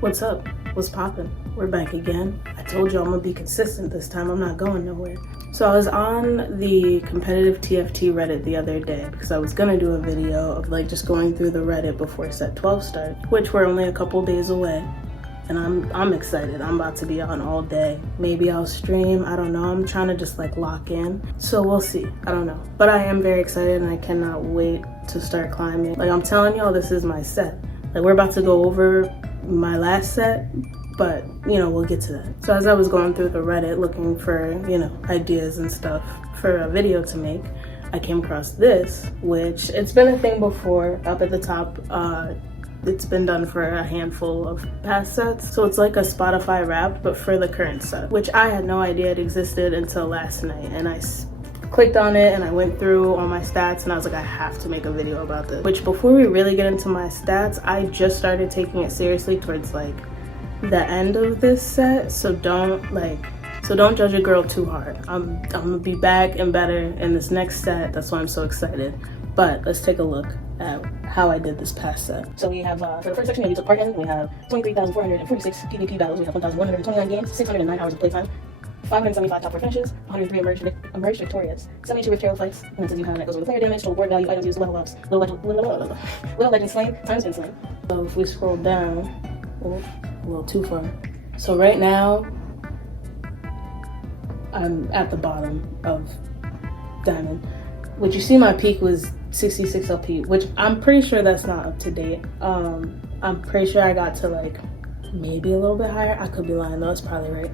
What's up? What's poppin'? We're back again. I told you I'm gonna be consistent this time. I'm not going nowhere. So I was on the competitive TFT Reddit the other day because I was gonna do a video of like just going through the Reddit before set 12 started, which we're only a couple days away. And I'm excited. I'm about to be on all day. Maybe I'll stream, I don't know. I'm trying to just like lock in. So we'll see, I don't know. But I am very excited and I cannot wait to start climbing. Like I'm telling y'all, this is my set. Like we're about to go over my last set, but you know, we'll get to that. So as I was going through the Reddit looking for, you know, ideas and stuff for a video to make, I came across this, which it's been a thing before. Up at the top, it's been done for a handful of past sets. So it's like a Tft Wrapped, but for the current set, which I had no idea it existed until last night. And I clicked on it and I went through all my stats and I was like, I have to make a video about this. Which before we really get into my stats, I just started taking it seriously towards like the end of this set. So don't judge a girl too hard. I'm gonna be back and better in this next set. That's why I'm so excited. But let's take a look at how I did this past set. So we have, for the first section we took part in, we have 23,446 PvP battles, we have 1,129 games, 609 hours of playtime, 575 top 4 finishes, 103 emerged victorious, 72 Rift Hero fights, and it says you have that goes with player damage, total board value, items used, level ups, little legend slain, times been slain. So if we scroll down, a little too far. So right now, I'm at the bottom of Diamond. What you see my peak was 66 LP, which I'm pretty sure that's not up to date. I'm pretty sure I got to like maybe a little bit higher. I could be lying though, it's probably right.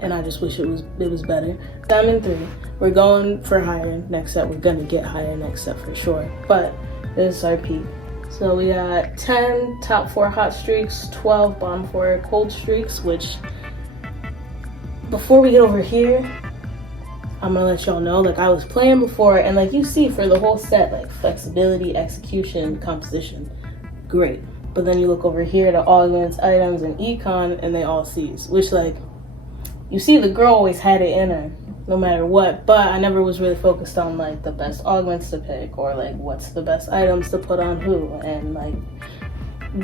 And I just wish it was better. Diamond 3, we're going for higher next set. We're gonna get higher next set for sure. But this is our peak. So we got 10 top 4 hot streaks, 12 bottom 4 cold streaks, which before we get over here, I'm gonna let y'all know, like I was playing before and like you see for the whole set, like flexibility, execution, composition, great. But then you look over here to augments, items, and econ and they all C's, which like, you see the girl always had it in her, no matter what, but I never was really focused on like the best augments to pick or like what's the best items to put on who and like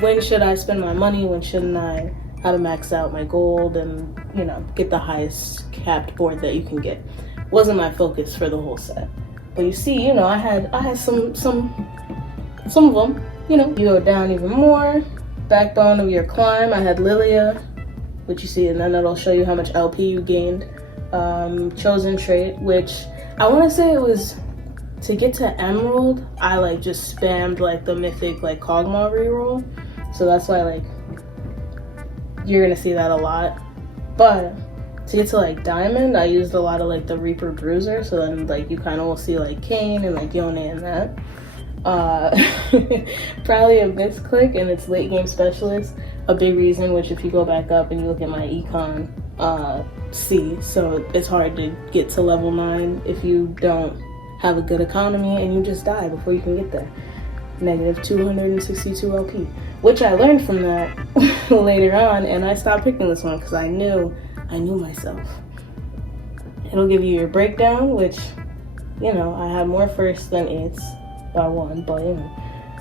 when should I spend my money, when shouldn't I, how to max out my gold and you know, get the highest capped board that you can get. Wasn't my focus for the whole set. But you see, you know, I had some of them, you know. You go down even more, backbone of your climb, I had Lilia, which you see, and then it'll show you how much LP you gained. Chosen trait, which I want to say it was to get to Emerald, I like just spammed like the mythic like Kog'Maw reroll. So that's why like you're gonna see that a lot. But to get to like Diamond, I used a lot of like the Reaper Bruiser, so then like you kind of will see like Kayn and like Yone and that. Probably a misclick and it's late game specialist, a big reason, which if you go back up and you look at my econ, C, so it's hard to get to level 9 if you don't have a good economy and you just die before you can get there. Negative 262 LP, which I learned from that later on, and I stopped picking this one because I knew myself. It'll give you your breakdown, which, you know, I had more firsts than eights by 1, but you know,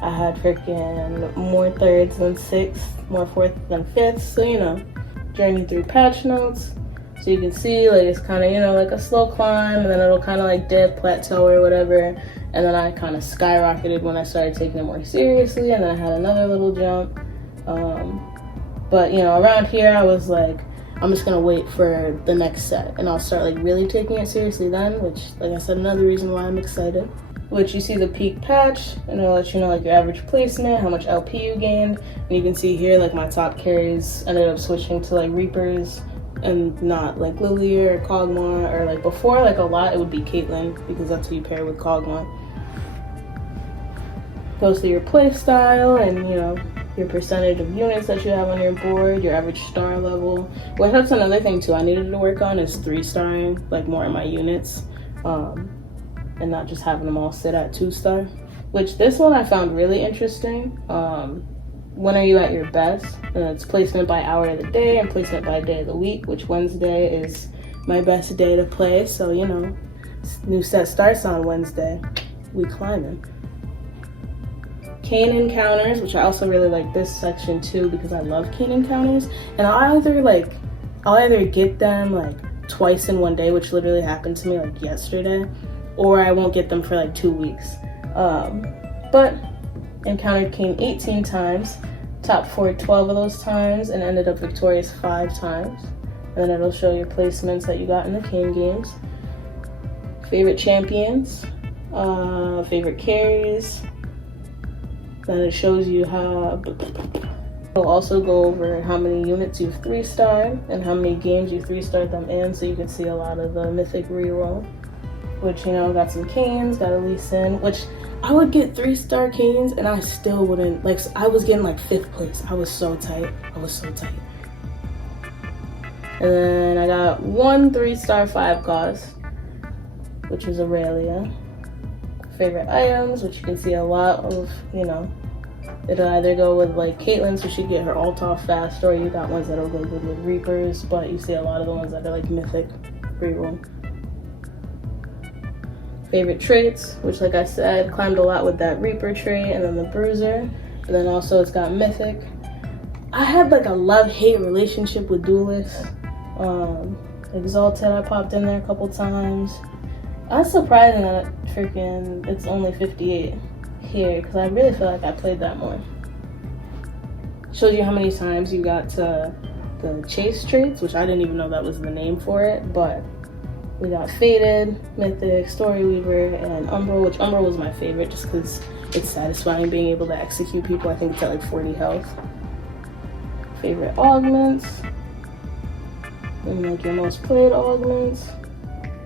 I had freaking more thirds than 6th, more 4th than 5th, so you know, journey through patch notes. So you can see like it's kind of, you know, like a slow climb and then it'll kind of like dip, plateau or whatever. And then I kind of skyrocketed when I started taking it more seriously, and then I had another little jump. But you know, around here I was like, I'm just gonna wait for the next set and I'll start like really taking it seriously then, which like I said, another reason why I'm excited. Which you see the peak patch and it'll let you know like your average placement, how much LP you gained. And you can see here like my top carries ended up switching to like Reapers and not like Lilia or Kog'Maw, or like before like a lot it would be Caitlyn because that's who you pair with Kog'Maw. Goes to your play style and you know, your percentage of units that you have on your board, your average star level. Well, that's another thing too I needed to work on is 3-starring like more of my units, and not just having them all sit at 2-star. Which this one I found really interesting. When are you at your best? It's placement by hour of the day and placement by day of the week, which Wednesday is my best day to play. So you know, new set starts on Wednesday. We climbing. cane encounters, which I also really like this section too because I love cane encounters. And I'll either get them like twice in one day, which literally happened to me like yesterday, or I won't get them for like 2 weeks. But encountered cane 18 times, top 4 12 of those times, and ended up victorious 5 times. And then it'll show your placements that you got in the cane games. Favorite champions, favorite carries. Then it shows you how. It'll also go over how many units you've 3-starred and how many games you 3-starred them in, so you can see a lot of the mythic reroll. Which, you know, got some canes, got a Lee Sin, which I would get 3-star canes and I still wouldn't, like, I was getting like 5th place. I was so tight. And then I got 1 3-star 5 cost, which was Aurelia. Favorite items, which you can see a lot of, you know, it'll either go with like Caitlyn, so she get her ult off fast, or you got ones that'll go good with Reapers, but you see a lot of the ones that are like mythic reroll. Favorite traits, which like I said, climbed a lot with that Reaper trait and then the Bruiser, but then also it's got mythic. I had like a love-hate relationship with Duelist. Exalted, I popped in there a couple times. That's surprising that freaking it's only 58 here, because I really feel like I played that more. Shows you how many times you got to the chase traits, which I didn't even know that was the name for it, but we got Faded, Mythic, Storyweaver, and Umbral, which Umbral was my favorite just because it's satisfying being able to execute people. I think it's at like 40 health. Favorite augments, and like your most played augments.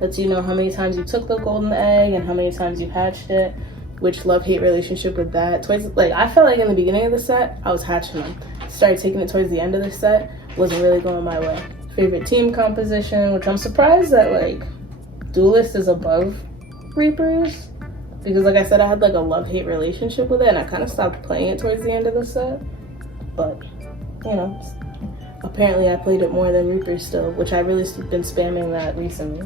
Lets you know how many times you took the golden egg and how many times you hatched it, which love-hate relationship with that. Towards, like, I felt like in the beginning of the set, I was hatching them. Started taking it towards the end of the set, wasn't really going my way. Favorite team composition, which I'm surprised that like Duelist is above Reapers, because like I said, I had like a love-hate relationship with it and I kind of stopped playing it towards the end of the set. But, you know, apparently I played it more than Reapers still, which I really been spamming that recently.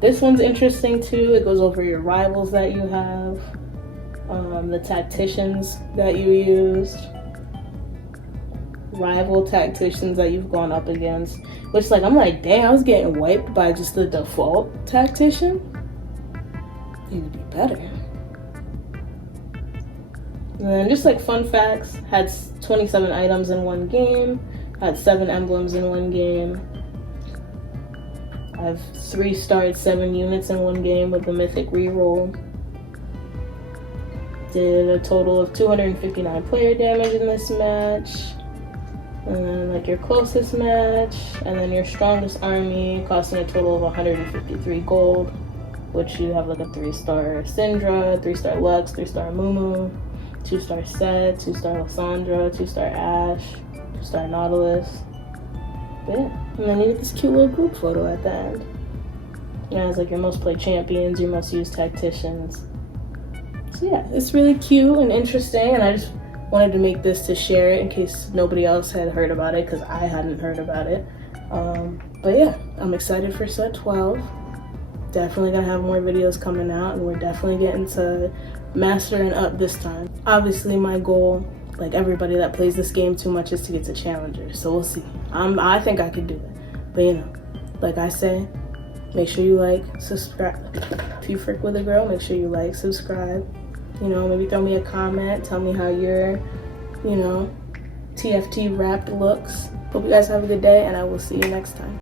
This one's interesting too. It goes over your rivals that you have, the tacticians that you used, rival tacticians that you've gone up against, which like, I'm like, dang, I was getting wiped by just the default tactician. It would be better. And then just like fun facts, had 27 items in one game, had 7 emblems in one game. I've 3-starred 7 units in one game with the mythic reroll. Did a total of 259 player damage in this match. And then like your closest match, and then your strongest army, costing a total of 153 gold, which you have like a 3-star Syndra, 3-star Lux, 3-star Mumu, 2-star Set, 2-star Lysandra, 2-star Ashe, 2-star Nautilus. But yeah, and then you get this cute little group photo at the end. It has like your most played champions, your most used tacticians. So yeah, it's really cute and interesting, and I just wanted to make this to share it in case nobody else had heard about it, because I hadn't heard about it. But yeah, I'm excited for set 12. Definitely gonna have more videos coming out, and we're definitely getting to mastering up this time. Obviously my goal, like everybody that plays this game too much, is to get to Challenger, so we'll see. I think I could do it, but you know, like I say, make sure you like, subscribe. If you frick with a girl, make sure you like, subscribe. You know, maybe throw me a comment, tell me how your, you know, TFT Wrapped looks. Hope you guys have a good day, and I will see you next time.